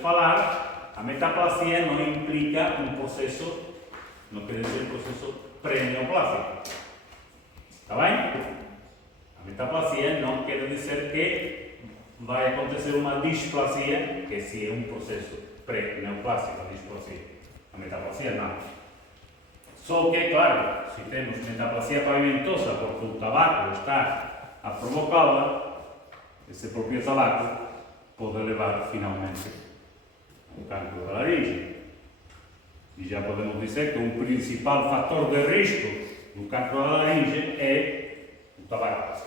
falar, a metaplasia não implica um processo, não quer dizer processo pré-neoplásico. Está bem? A metaplasia não quer dizer que vai acontecer uma displasia, que se é um processo pré-neoplásico, a displasia. A metaplasia não. Só que, claro, se temos metaplasia pavimentosa porque o tabaco está a provocá-la, esse próprio tabaco pode levar finalmente ao cancro da laringe. E já podemos dizer que o principal fator de risco do cancro da laringe é o tabaco,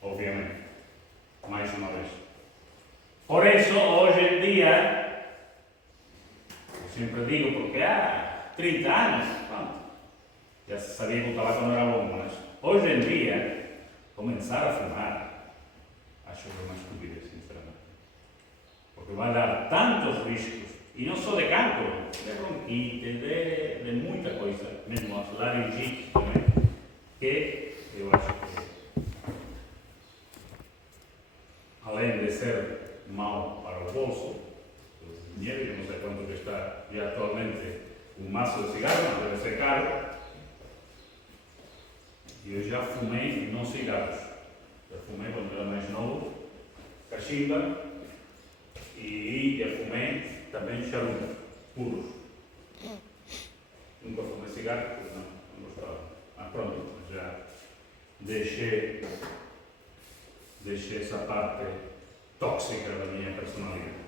obviamente, mais uma vez. Por isso, hoje em dia, eu sempre digo porque há 30 anos, pronto, já se sabia que o tabaco não era bom, mas hoje em dia, começar a fumar, acho que é uma estupidez, sinceramente. Porque vai dar tantos riscos, e não só de cancro, de bronquite, de muita coisa, mesmo as laringites também, que eu acho que, além de ser mau para o bolso, o dinheiro, eu não sei quanto que está já atualmente um maço de cigarro, mas deve ser caro. E eu já fumei, não cigarros, já fumei quando era mais novo, cachimba, e já fumei também charuto, puros. Nunca fumei cigarro, porque não gostava. Mas pronto, já deixei essa parte tóxica da minha personalidade.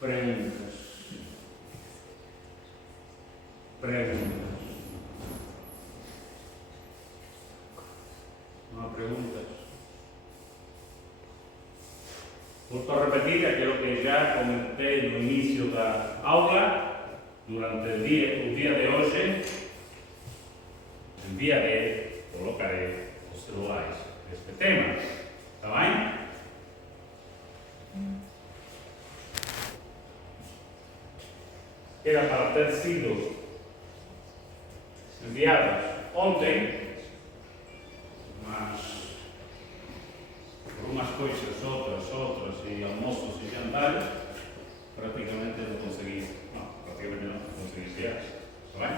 Perguntas. Não há perguntas? Volto a repetir aquilo que já comentei no início da aula, durante o dia de hoje, enviarei, colocarei os celulares deste tema. Está bem? Era para ter sido enviadas ontem, mas por umas coisas, outras, e almoços e jantares, praticamente não consegui enviar. Está bem?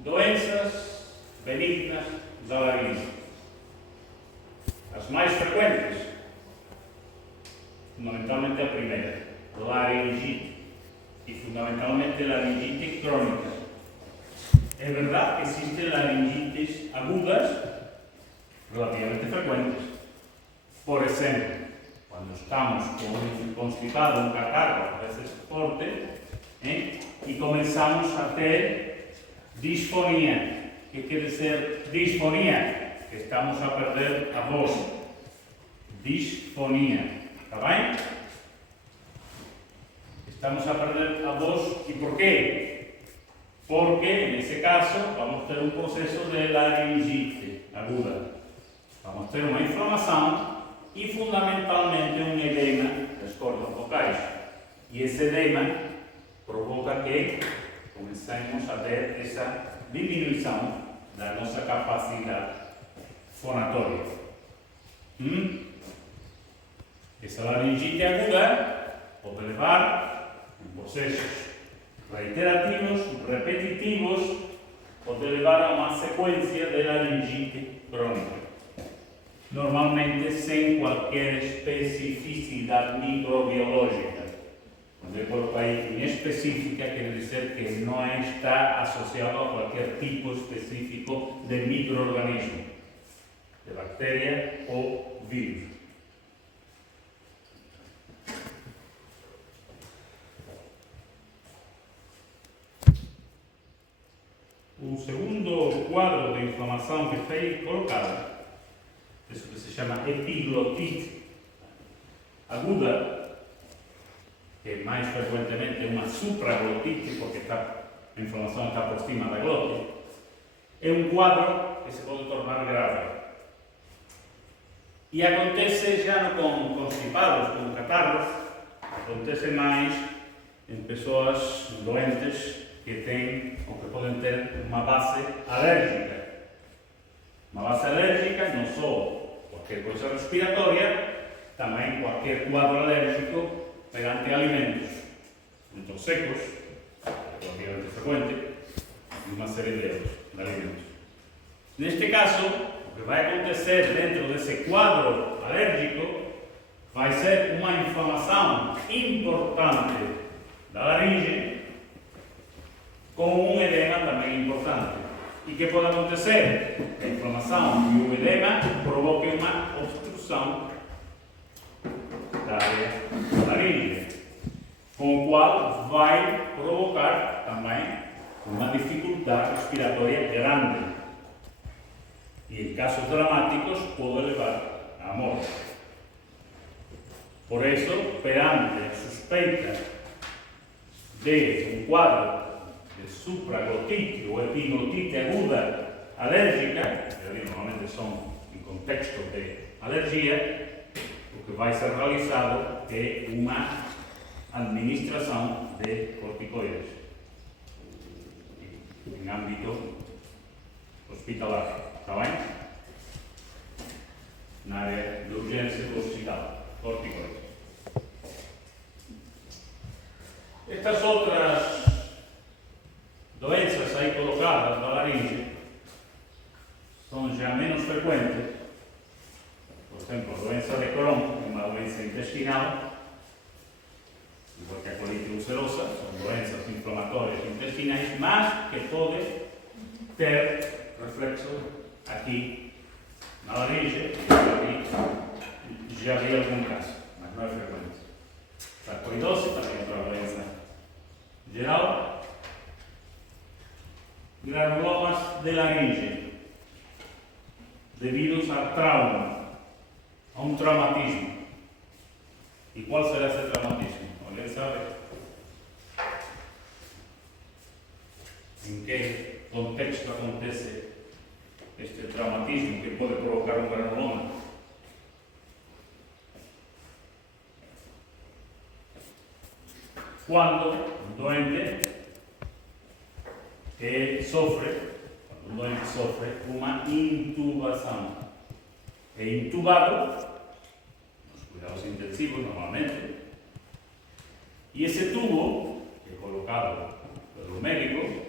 Doenças benignas da laringe. As mais frequentes, fundamentalmente a primeira, laringite, e fundamentalmente laringite crónica. É verdade que existem laringites agudas relativamente frequentes. Por exemplo, quando estamos com um constipado, um catarro, a veces forte, e começamos a ter disfonia. O que quer dizer disfonia? Que estamos a perder a voz. Disfonia. Está bem? Estamos a perder a voz. E por quê? Porque, nesse caso, vamos ter um processo de laringite aguda. Vamos ter uma inflamação e, fundamentalmente, um edema das cordas vocais. E esse edema provoca que comecemos a ter essa diminuição da nossa capacidade fonatória. Essa laringite aguda pode levar a processos reiterativos, repetitivos, pode levar a uma sequência de laringite crônica. Normalmente sem qualquer especificidade microbiológica. Quando eu coloco aí inespecífica, quer dizer que não está associado a qualquer tipo específico de microorganismo, de bactéria ou vírus. O segundo quadro de inflamação que foi colocado, isso que se chama epiglotite aguda, que mais frequentemente é uma supraglotite, porque a inflamação está por cima da glote, é um quadro que se pode tornar grave. E acontece já não com constipados, com catarros, acontece mais em pessoas doentes que têm ou que podem ter uma base alérgica. Uma base alérgica não só cualquier cosa respiratoria, también cualquier cuadro alérgico perante alimentos, frutos secos, relativamente frecuente, y una serie de otros de alimentos. En este caso, lo que va a acontecer dentro de ese cuadro alérgico vai ser uma inflamação importante da laringe com um edema também importante. E que pode acontecer? A inflamação e o edema provoquem uma obstrução da área da laringe, com o qual vai provocar também uma dificuldade respiratória grande. E em casos dramáticos pode levar à morte. Por eso, perante a suspeita de un cuadro de supraglotite o epiglotite aguda alérgica, que normalmente son en contexto de alergia, lo que vai ser realizado é uma administração de corticoides en ámbito hospitalar, está bem? Na área de urgência do hospital, corticoides. Estas outras doenças aí colocadas da laringe são já menos frequentes. Por exemplo, a doença de Crohn, uma doença intestinal, igual que a colite ulcerosa, são doenças inflamatórias intestinais, mas que podem ter reflexo aqui na laringe, e já vi algum caso, mas não é frequente. Sarcoidose também é outra doença geral. Granulomas de laringe, devidos a trauma, a um traumatismo. E qual será esse traumatismo? Alguém sabe? Em que contexto acontece este traumatismo que pode provocar um granuloma? Quando um doente sofre uma intubação. É intubado, nos cuidados intensivos normalmente, e esse tubo, que é colocado pelo médico,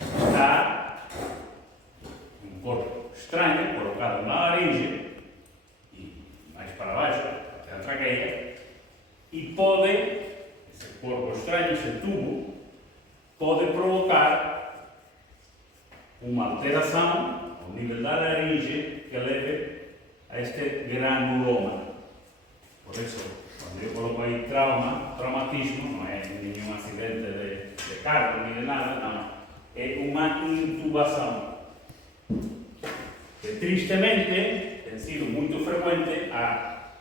está um corpo estranho, colocado na laringe, e mais para baixo, até a traqueia, e pode, esse corpo estranho, esse tubo, pode provocar uma alteração ao nível da laringe que leve a este granuloma. Por isso, quando eu coloco aí traumatismo, não é nenhum acidente de carro nem de nada, não. É uma intubação. Que tristemente tem sido muito frequente há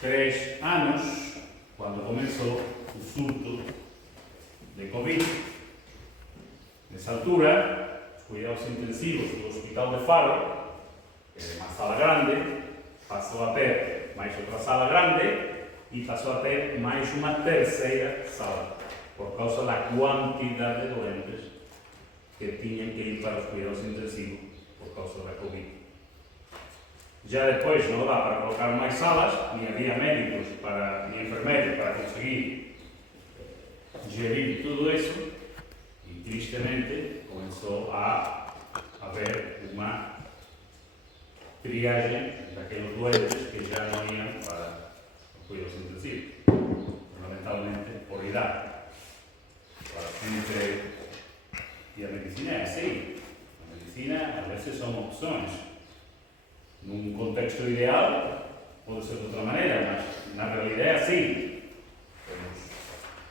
3 anos, quando começou o surto de Covid. Nessa altura, os cuidados intensivos do Hospital de Faro, que é uma sala grande, passou a ter mais outra sala grande e passou a ter mais uma terceira sala, por causa da quantidade de doentes que tinham que ir para os cuidados intensivos por causa da Covid. Já depois não dá para colocar mais salas, nem havia médicos nem enfermeiros para conseguir gerir tudo isso, e tristemente começou a haver uma triagem daqueles doentes que já não iam para os cuidados intensivos, fundamentalmente por idade. E a medicina é assim. A medicina, às vezes, são opções. Num contexto ideal, pode ser de outra maneira, mas na realidade é assim. Temos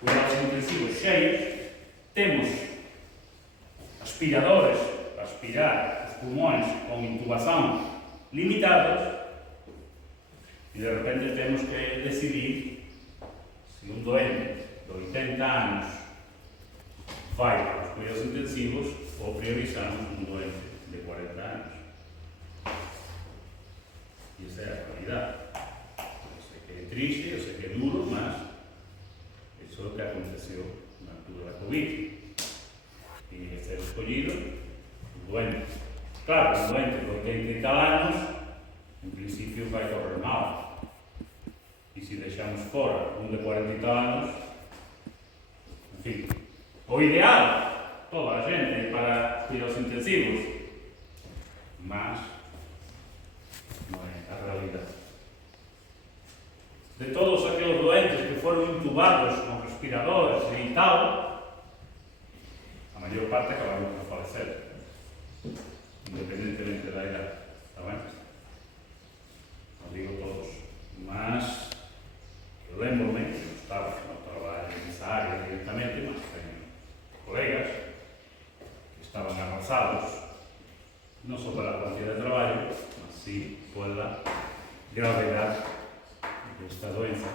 cuidados intensivos cheios, temos aspiradores para aspirar os pulmões com intubação limitados, e de repente temos que decidir se um doente de 80 anos vai para os cuidados intensivos ou priorizamos um doente de 40 anos. E essa é a realidade. Eu sei que é triste, eu sei que é duro, mas isso é o que aconteceu na altura da Covid. Tinha que ser escolhido o doente. Claro, um doente de 80 e tal anos, um virus vai correr mal. E se deixamos fora de 40 e tal anos, en fin, o ideal, toda a gente para cuidados intensivos, mas non é a realidade. De todos aqueles doentes que foron intubados con respiradores e tal, a maior parte acabaron por falecer, independentemente da idade, está ben? Non digo todos, mas eu lembro-me que non estaba no traballo nesa área directamente, mas teño colegas que estaban arrasados non só pela cantidad de traballo, mas sí pola gravedade desta doença.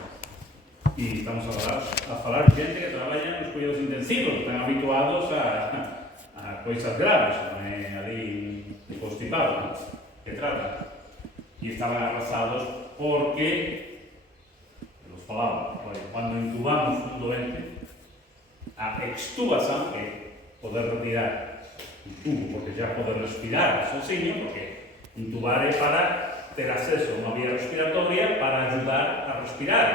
E estamos a falar de gente que traballa nos cuidados intensivos, que están habituados a coisas graves, non é ali constipado, non? Que tratan. E estaban arrasados porque, nos falaban, cando intubamos un doente, a extubación é poder retirar un tubo, porque já pode respirar sozinho, porque intubar é para ter acceso a unha vía respiratoria para ayudar a respirar,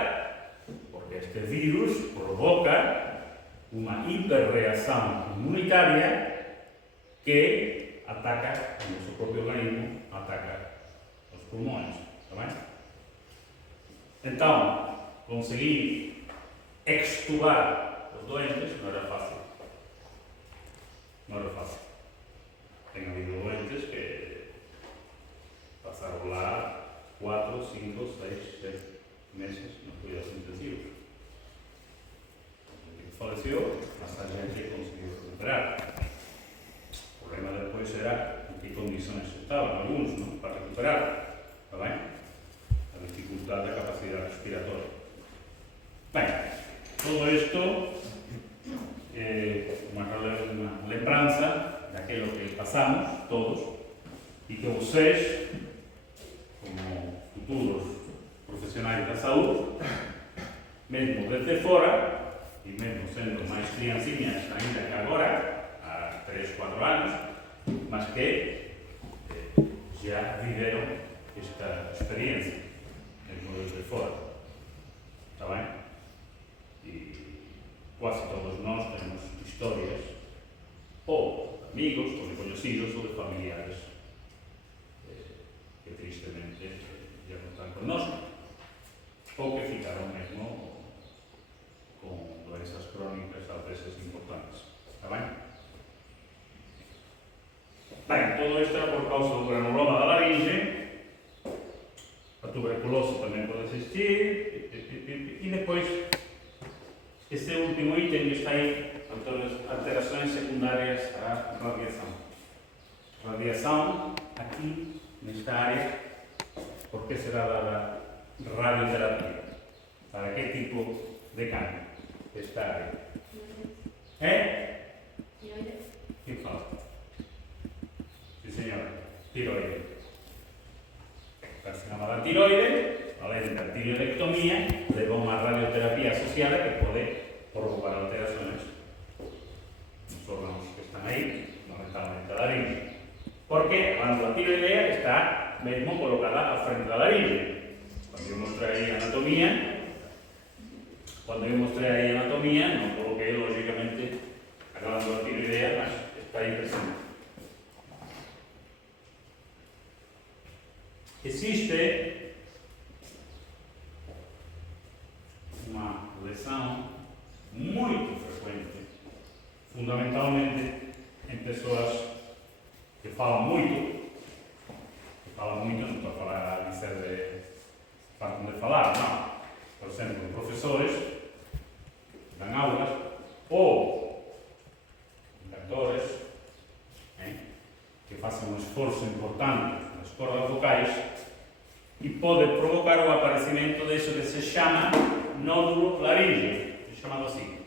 porque este virus provoca unha hiperreacción inmunitaria que ataca o noso propio organismo, ataca os pulmões, está ben? Entón, conseguir extubar os doentes non era fácil. Non era fácil. Ten habido doentes que pasaron lá 4, 5, 6, 7 meses nos cuidados intensivos. El que faleceu, mas a gente conseguiu recuperar. O problema depois era en que condições estaban algúns, non? Para recuperar, está ben? A dificultade da capacidade respiratoria. Ben, todo isto é unha lembranza daquilo que pasamos todos e que vocês, como futuros profesionais da saúde, mesmo desde fora e mesmo sendo máis criancinhas ainda que agora, há 3, 4 anos, mas que já viveron esta experiencia mesmo desde fora, está ben? E quase todos nós temos historias ou de amigos, ou de conocidos, ou de familiares que tristemente ya non están con nós, ou que ficaron mesmo con doenças crónicas ás veces importantes, está ben? Ben, todo isto era por causa do granuloma da laringe. A tuberculose tamén pode existir, e depois este último ítem está aí, alterações secundarias à radiação. Radiação, aqui, nesta área, por que será dada radioterapia? Para que tipo de cambio esta área? É? Que fala? Sí, señora. Tiroide. Carcinoma da tiroide, além da tiroidectomía, leva unha radioterapia asociada que pode provocar alterações nos órganos que están aí, fundamentalmente a laringe. Porque a glándula tiroidea está mesmo colocada á frente da laringe. Cuando eu mostrei aí a anatomía, non coloquei lógicamente a glándula tiroidea, mas está aí presente. Existe uma lesão muito frequente, fundamentalmente em pessoas que falam muito, não estou a falar a dizer de fartam de falar, não. Por exemplo, professores que dão aulas ou cantores que façam um esforço importante nas cordas vocais e pode provocar o aparecimento disso que se chama nódulo laríngeo, chamado assim.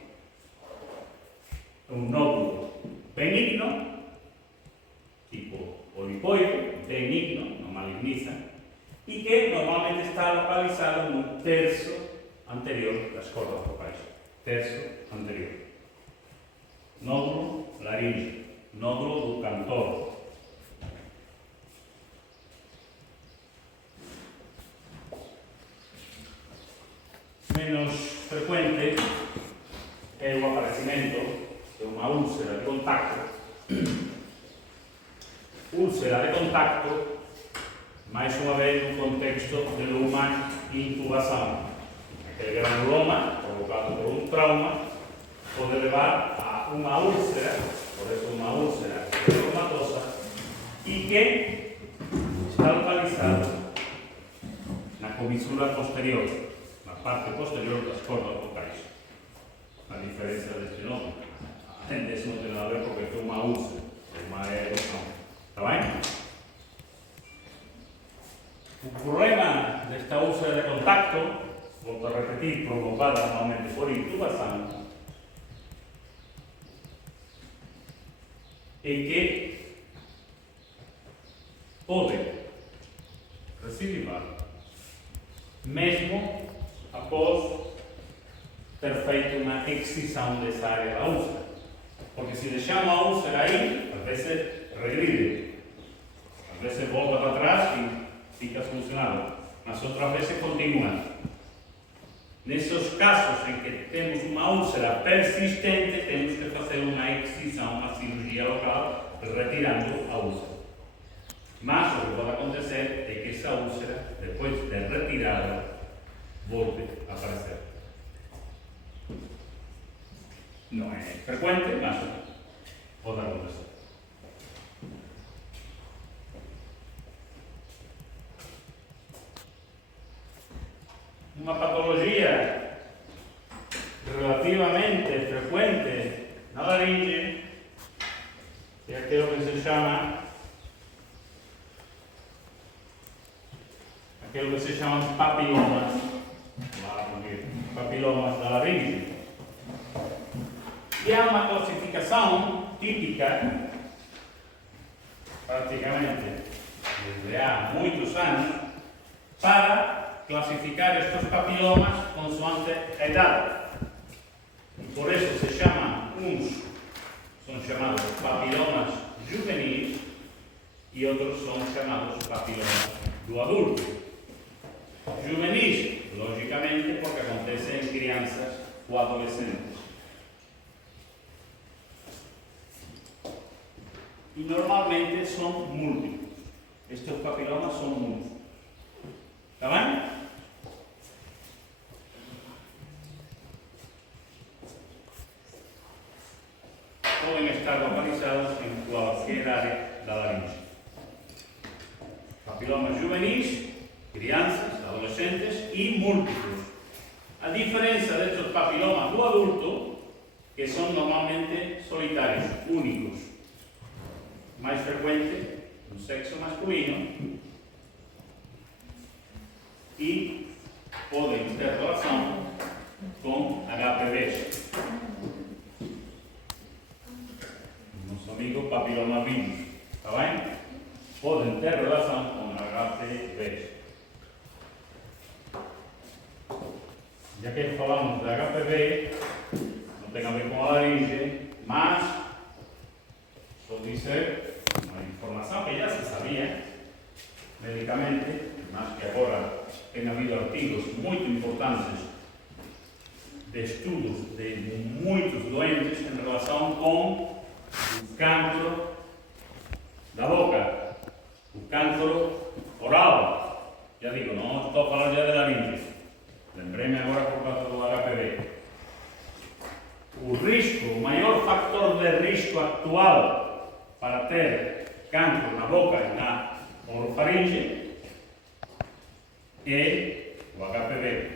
Um nódulo benigno, tipo polipoide, benigno, não maligniza, e que normalmente está localizado no terço anterior das cordas vocais. Terço anterior. Nódulo laríngeo, nódulo do cantor. menos frecuente é o aparecimento de uma úlcera de contacto. Úlcera de contacto, mais uma vez no contexto de uma intubação. Aquele granuloma, provocado por um trauma, pode levar a uma úlcera, por isso uma úlcera reumatosa, e que está localizada na comissura posterior, na parte posterior das cordas vocais. A diferença deste nome. Isso não tem nada a ver porque é uma úlcera, é uma erosão. Está bem? O problema desta úlcera de contacto, volto a repetir, provocada normalmente por intubação, é que pode recidivar mesmo após ter feito uma excisão dessa área da úlcera. Porque se deixamos a úlcera aí, às vezes regride, às vezes volta para trás e fica solucionado, mas outras vezes continua. Nesses casos em que temos uma úlcera persistente, temos que fazer uma excisão, uma cirurgia local, retirando a úlcera. Mas o que pode acontecer é que essa úlcera, depois de retirada, volte a aparecer. Não é frequente, mas pode acontecer. Uma patologia relativamente frequente na laringe é aquilo que se chama papilomas, papilomas da laringe. E há uma classificação típica, praticamente desde há muitos anos, para classificar estes papilomas consoante a idade. E por isso se chamam uns, são chamados papilomas juvenis e outros são chamados papilomas do adulto. Juvenis, logicamente, porque acontecem em crianças ou adolescentes. E normalmente são múltiplos. Estes papilomas são múltiplos. Está bem? Podem estar localizados em qualquer área da laringe. Papilomas juvenis, crianças, adolescentes e múltiplos. A diferença destes papilomas do adulto, que são normalmente solitários, únicos, mais frequente no sexo masculino e podem ter relação com HPVs. Nosso amigo papilomavírus, está bem? Podem ter relação com HPVs. Já que falamos de HPV, não tem a ver com a laringe, mas só dizer uma informação que já se sabia medicamente, mas que agora tem havido artigos muito importantes de estudos de muitos doentes em relação com o cancro da boca, o cancro oral. Já digo, não estou a falar já de laringe. Lembrei-me agora por causa do HPV. O risco, o maior fator de risco atual para ter cancro na boca e na orofaringe é o HPV.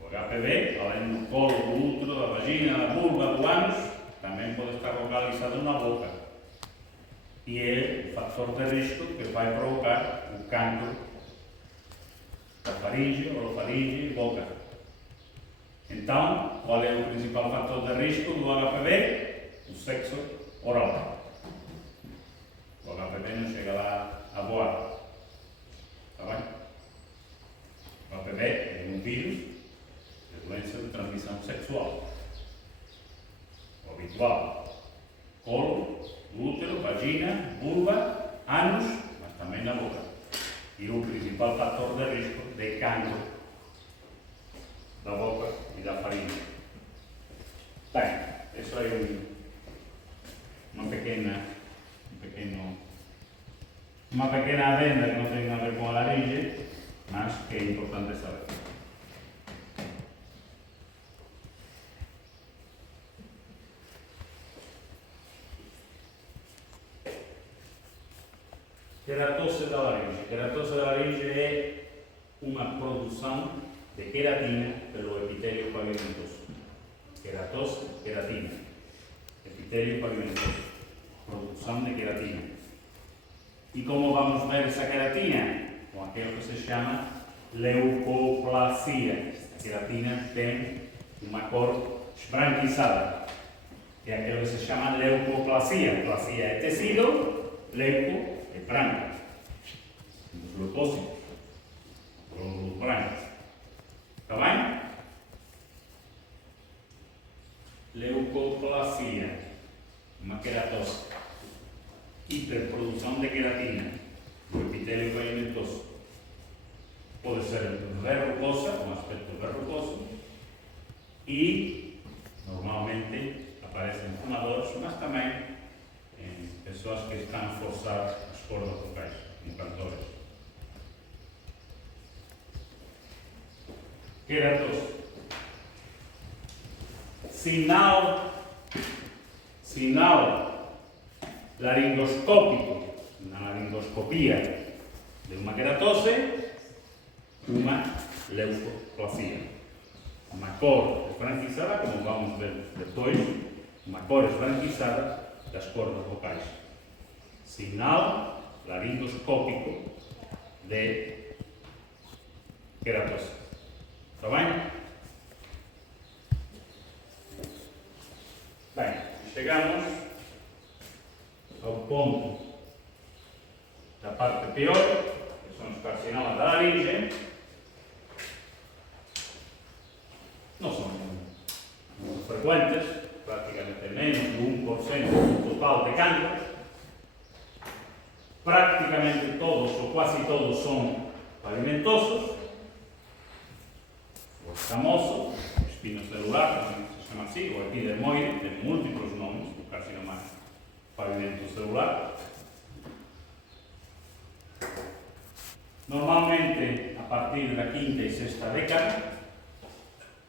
O HPV, além do colo, do útero, da vagina, da vulva, do ânus, também pode estar localizado na boca. E é o fator de risco que vai provocar o cancro da faringe, orofaringe e boca. Então, qual é o principal fator de risco do HPV? O sexo oral. O HPV não chega lá a voar. Está bem? O HPV é um vírus de doença de transmissão sexual. O habitual. Colo, útero, vagina, vulva, ânus, mas também na boca. E o principal fator de risco de cancro da boca e da farinha. Bem, isso é uma pequena adenda que não tem nada a ver com a laringe, mas que é importante saber. Queratose da laringe. Queratose da laringe é uma produção de queratina pelo epitélio pavimentoso. Queratose, queratina. Epitélio pavimentoso. Produção de queratina. E como vamos ver essa queratina? Com aquilo que se chama leucoplasia. A queratina tem uma cor esbranquiçada. É aquilo que se chama leucoplasia. Plasia é tecido, leuco é branca. Os leucócitos. Glóbulos brancos. Está bem? Leucoplasia. Uma queratose. Hiperprodução de queratina do epitélio pavimentoso. Pode ser verrucosa, com aspecto verrucoso, e normalmente aparece em fumadores, mas também em pessoas que estão a forçar as cordas vocais, como cantores. Queratose. Sinal laringoscópico, na laringoscopia de uma queratose, uma leucoplasia. Uma cor esbranquiçada, como vamos ver depois, uma cor esbranquiçada das cordas vocais. Sinal laringoscópico de queratose. Está bem? Bem, chegamos ao ponto da parte pior, que são os carcinomas da laringe. Não são muito frequentes, praticamente menos de 1% do total de cancros. Praticamente todos, ou quase todos, são pavimentosos. O escamoso, espino celular, também se chama assim, o epidermoide, tem múltiplos nomes, o carcinoma pavimento celular. Normalmente a partir da quinta e sexta década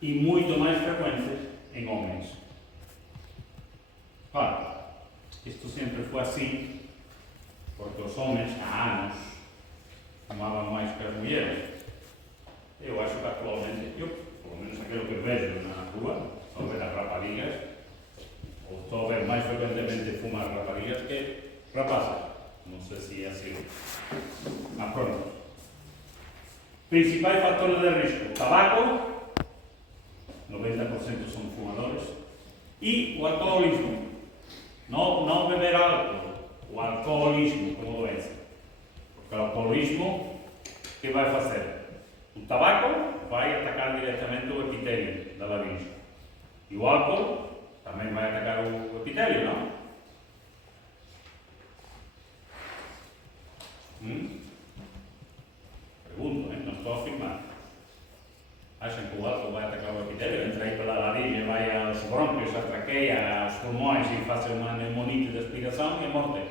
e muito mais frequentes em homens. Claro, isto sempre foi assim, porque os homens há anos fumavam mais que as mulheres. Eu acho que atualmente, pelo menos aquilo que vejo na rua, ao ver as raparigas, ou estou a ver mais frequentemente fumar raparigas que rapazes. Não sei se é assim. Mas pronto. Principais fatores de risco: tabaco, 90% são fumadores, e o alcoolismo. Não beber álcool, o alcoolismo como doença. Porque o alcoolismo, o que vai fazer? O tabaco vai atacar diretamente o epitélio da laringe. E o álcool também vai atacar o epitélio, não? Pergunto, não estou a afirmar. Acham que o álcool vai atacar o epitélio? Entra aí pela laringe, vai aos brônquios, à traqueia, aos pulmões e faz uma pneumonite de aspiração e é morte?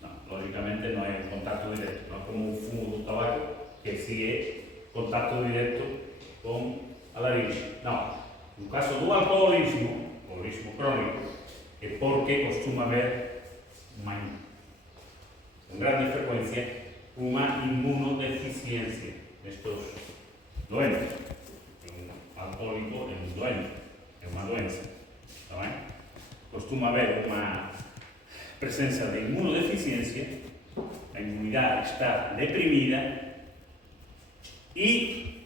Não, logicamente não é contato direto. Não é como o fumo do tabaco, que sim é contato direto com a laringe. Não. No caso do alcoolismo crónico, é porque costuma haver com grande frequência uma imunodeficiência nestes doentes. Um alcoólico é um doente, é uma doença. Está bem? Costuma haver uma presença de imunodeficiência, a imunidade está deprimida e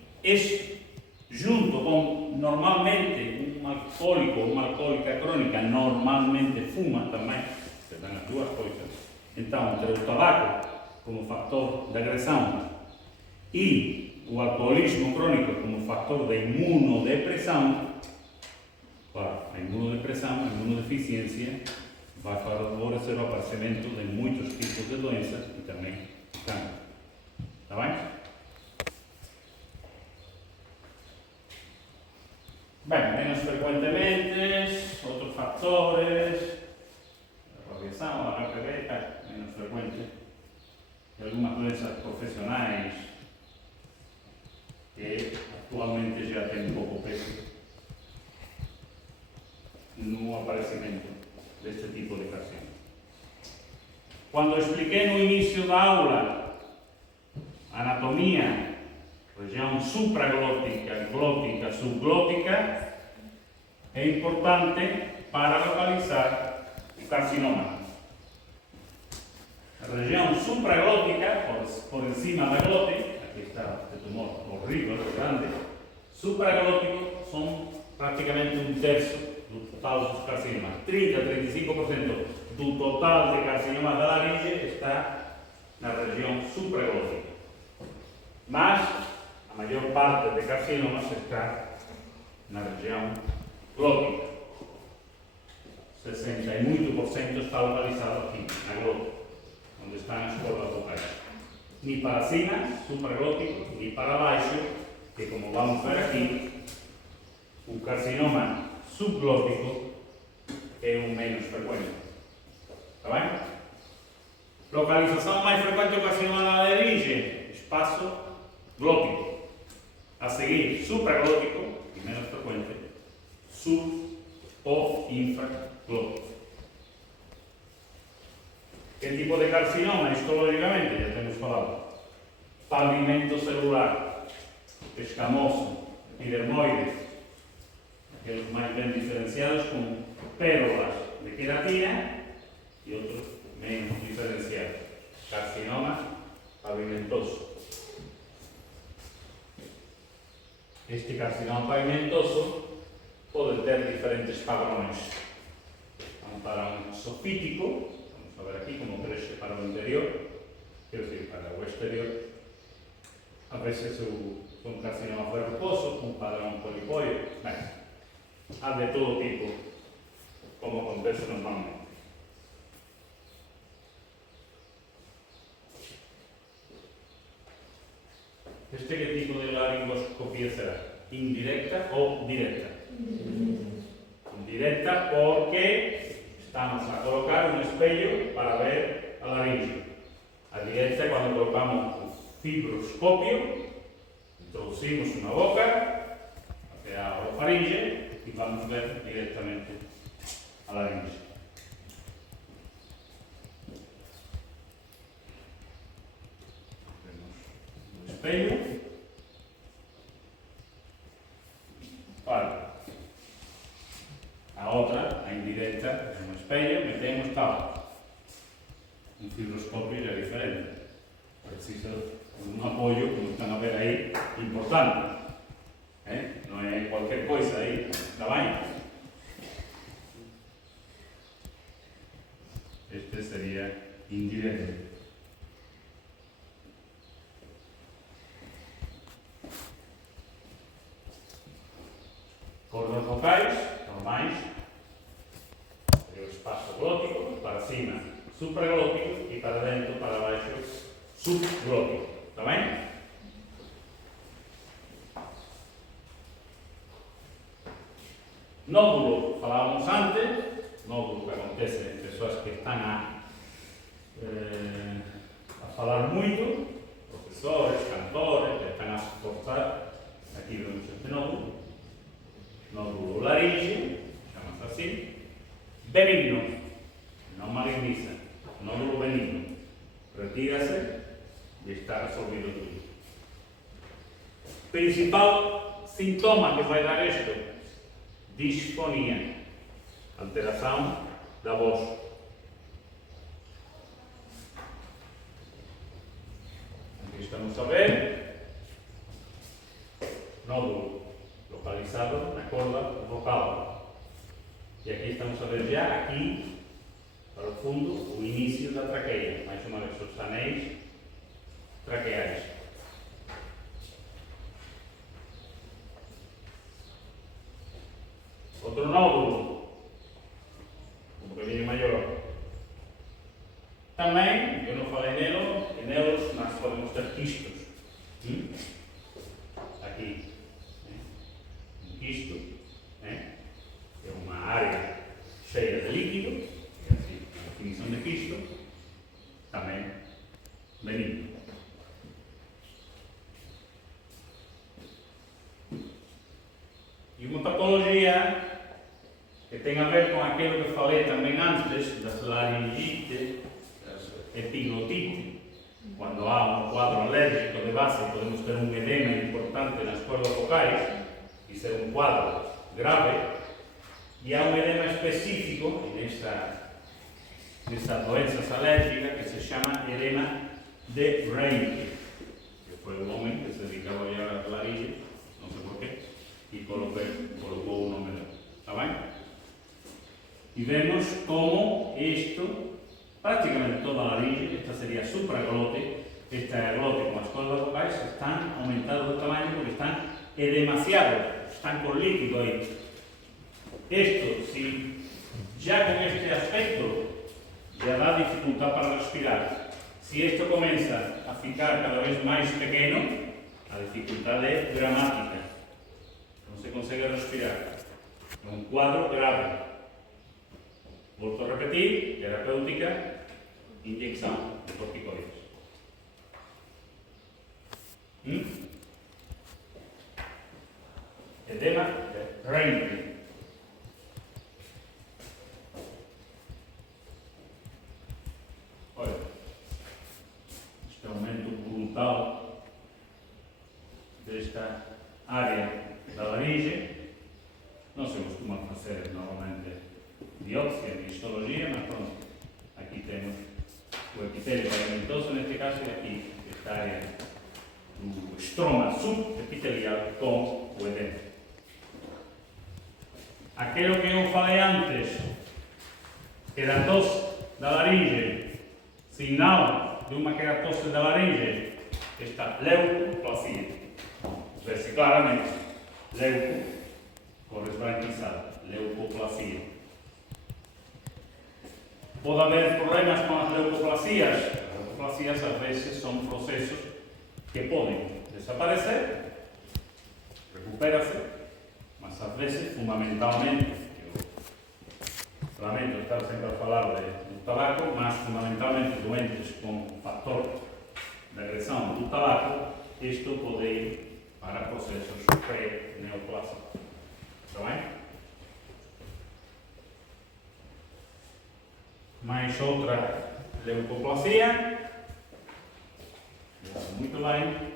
junto com, normalmente, um alcoólico ou uma alcoólica crónica normalmente fuma também, se dão as duas coisas. Então, entre o tabaco como fator de agressão e o alcoolismo crónico como fator de imunodepressão, claro, a imunodepressão, a imunodeficiência, vai favorecer o aparecimento de muitos tipos de doenças e também câncer. Está bem? Bem, menos frecuentemente, otros factores, la radiación, la HPV, menos frecuente, y algunas doenças profesionales que actualmente ya tienen poco peso no aparecimiento de este tipo de carcinoma. Cuando expliqué no inicio da aula anatomía, región supraglótica, glótica, subglótica, es importante para localizar el carcinoma. La región supraglótica, por encima de la glótica, aquí está este tumor horrible, grande, supraglótico son prácticamente un tercio del total dos carcinomas. 30-35% del total de carcinomas da laringe está na región supraglótica. Mas a maior parte de carcinomas está na región glótica. 68% está localizado aquí, na glótica, onde están as cordas vocais. Ni para cima, supraglótico, ni para baixo, que como vamos ver aquí, o carcinoma subglótico é o menos frecuente. Está bem? Localização mais frequente do carcinoma da laringe, espaço glótico. A seguir, supraglótico, e menos frecuente, sub ou infraglótico. ¿Qué tipo de carcinoma? Histológicamente, ya te hemos falado. Pavimento celular, escamoso, epidermoide, aquellos más bien diferenciados con pérolas de queratina y otros menos diferenciados. Carcinoma pavimentoso. Este carcinoma pavimentoso puede tener diferentes padrones. Un padrón sofítico, vamos a ver aquí cómo crece para el interior, quiero decir, para el exterior. A veces un carcinoma verrucoso, un padrón polipoide, hay de todo tipo, como acontece normalmente. ¿Qué tipo de laringoscopía será? ¿Indirecta o directa? Indirecta porque estamos a colocar un espejo para ver a laringe. A directa cuando colocamos un fibroscopio, introducimos una boca hacia la orofaringe y vamos a ver directamente a la laringe. Espelho. Vale. A outra, a indirecta, é un espello, metemos tal. Un fibroscopio é diferente. Precisa un apoio, como están a ver aí, importante. Non é cualquier coisa aí, está ben? Este sería indirecto. Cordas vocais, normais, o espaço glótico, para cima, supraglótico e para dentro, para baixo, subglótico. Está bem? Nódulo, falávamos antes, nódulo que acontece en pessoas que están a falar muito, profesores, cantores, que están a soportar, aquí vemos este nódulo. Nódulo laringe, chamamos assim, benigno, não maligniza, nódulo benigno, retira-se e está resolvido tudo. Principal sintoma que vai dar isto, disfonia, alteração da voz. Aqui estamos a ver, nódulo localizado na corda vocal. E aqui estamos a ver já, aqui, para o fundo, o início da traqueia, mais uma vez, os anéis traqueais. Outro nódulo, um bocadinho maior. Também, eu não falei nele, e neles nós podemos ter quistos. Aqui. Quisto, benigno. E uma patologia que tem a ver com aquilo que falei também antes, das laringite, das epiglotite. Quando há um quadro alérgico de base, podemos ter um edema importante nas cordas vocais e ser um quadro grave. E há um edema específico nessas doenças alérgicas que se chama edema de Reinke, que foi o homem que se dedicava a olhar as laringes, não sei porquê, e colocou o nome dele. Está bem? E vemos como isto, praticamente toda a laringe, esta seria a supraglote, esta é a glote com as cordas vocais, están aumentadas de tamanho porque están demasiado, están con líquido aí. Esto, si ya con este aspecto ya da dificultad para respirar, si esto comienza a ficar cada vez más pequeño, la dificultad es dramática. No se consigue respirar. Es un cuadro grave. Vuelvo a repetir, terapéutica, inyección de corticoides. Edema de Reinke. Olha, este aumento brutal desta área da laringe. Não se costuma fazer normalmente biópsia em histologia, mas pronto, aqui temos o epitélio parentoso, neste caso, e aqui esta área do estroma subepitelial com o edema. Aquilo que eu falei antes, queratose da laringe, sinal de uma queratose da laringe, esta leucoplasia. Vê-se claramente, leuco, cor esbranquiçada, leucoplasia. Pode haver problemas com as leucoplasias. As leucoplasias às vezes são processos que podem desaparecer, recupera-se, mas às vezes, fundamentalmente, eu lamento estar sempre a falar do tabaco, mas fundamentalmente doentes com fator de agressão do tabaco, isto pode ir para processos pré-neoplásicos. Está bem? Mais outra leucoplasia. Muito bem.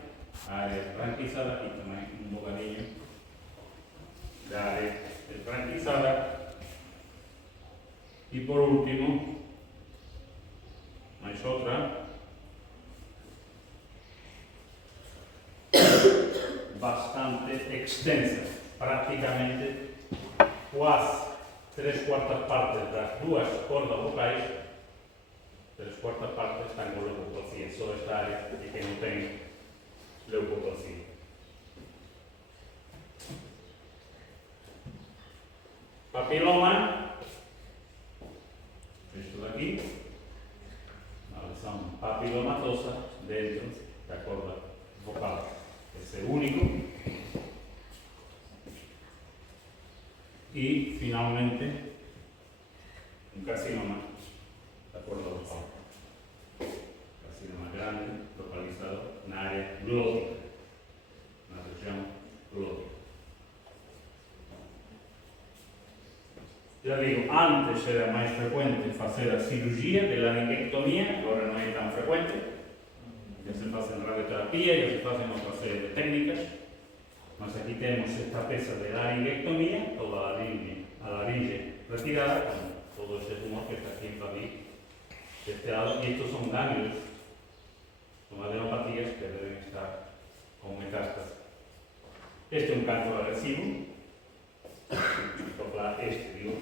A área esbranquiçada e também um bocadinho da área esbranquiçada. E por último, mais outra. Bastante extensa, praticamente quase 3/4 partes das duas cordas vocais, 3/4 partes están con leucoplasia, só esta área é que non ten leucoplasia. Papiloma, isto daqui, uma lesão papilomatosa dentro da corda vocal. Esse é único. E, finalmente, un carcinoma da corda vocal. Carcinoma grande, localizado na área glótica, na região glótica. Já digo, antes era mais frequente fazer a cirurgia de laringectomia, agora não é tão frequente. Já se fazem radioterapia, já se fazem outra série de técnicas, mas aqui temos esta peça de laringectomia, toda a laringe retirada, com todo ese tumor que está aquí invadido este lado, y estos son ganglios, son adenopatías que deben estar con metástasis. Este es un cáncer agresivo, digo,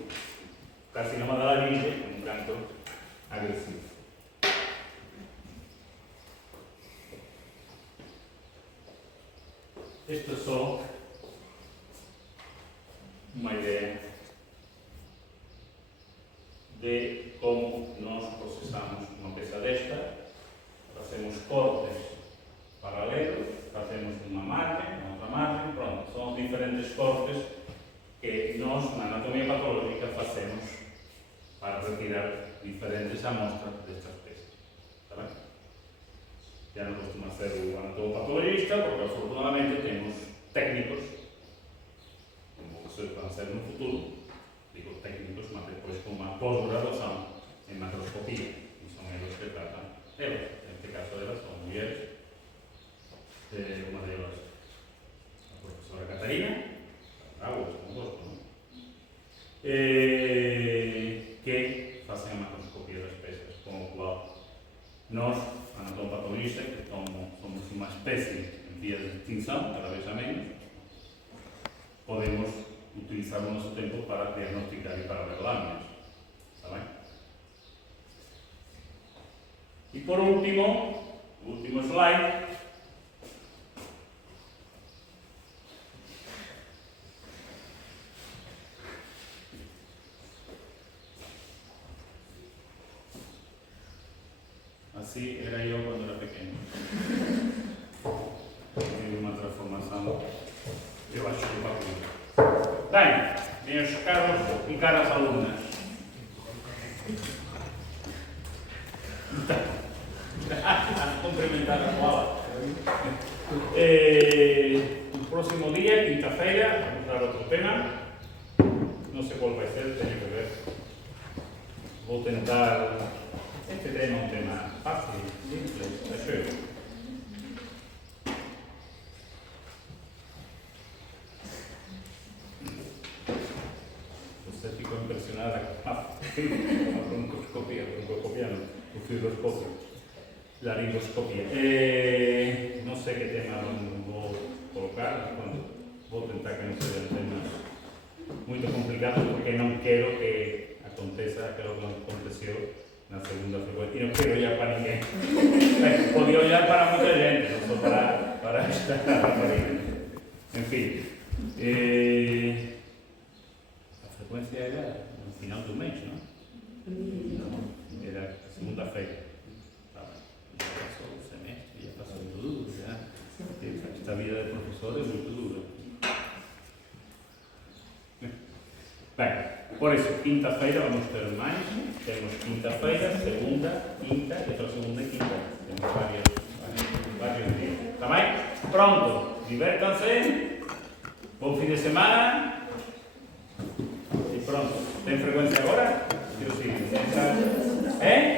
carcinoma de laringe, un cáncer agresivo. Esto es só uma ideia de como nós processamos uma peça desta. Fazemos cortes paralelos, fazemos uma margem, outra margem, pronto. São diferentes cortes que nós, na anatomia patológica, fazemos para retirar diferentes amostras destas peças. Está bem? Ya no costuma ser un anatomopatologista, porque afortunadamente tenemos técnicos, como se van a ser en un futuro, digo técnicos, mas después con una posgraduación en macroscopía, y son ellos que tratan, ellos, en este caso ellas son mujeres, una de ellas, la profesora Catarina, bravo, son dos, ¿no? Que hacen a macroscopía das especies, con lo cual nós, anatomopatologistas, que somos uma especie en vías de extinção, cada vez a menos, podemos utilizar o nosso tempo para diagnosticar e para ver láminas. ¿Está bem? E por último, o último slide. Así era yo cuando era pequeño. Tive uma transformação, eu acho que bacana. Bem, meus caros e caras alunas. Complementar a fala. O próximo día, quinta-feira, vamos dar outro tema. Não sei qual vai ser, tenho que ver. Vou tentar. Este tema é um tema fácil, simples, acho eu. Você ficou impressionada com a broncoscopia, o fibroscopio, laringoscopia. Não sei que tema vou colocar, vou tentar que não sejam temas muito complicados, porque não quero que aconteça aquilo que aconteceu na segunda frecuencia. Y no quiero olhar para ninguém. Podía olhar para mucha gente, no solo para esta Marina. En fin. La frecuencia era no final do mês, ¿no? Era segunda-feira. Ya pasó el semestre, ya pasó todo duro. Esta vida de profesor es muy dura. Bem, por isso, quinta-feira vamos ter mais. Temos quinta-feira, segunda, quinta e outra segunda e quinta. Temos vários dias. Está bem? Pronto. Divertam-se. Bom fim de semana. E pronto. Tem frequência agora? Eu sim. É?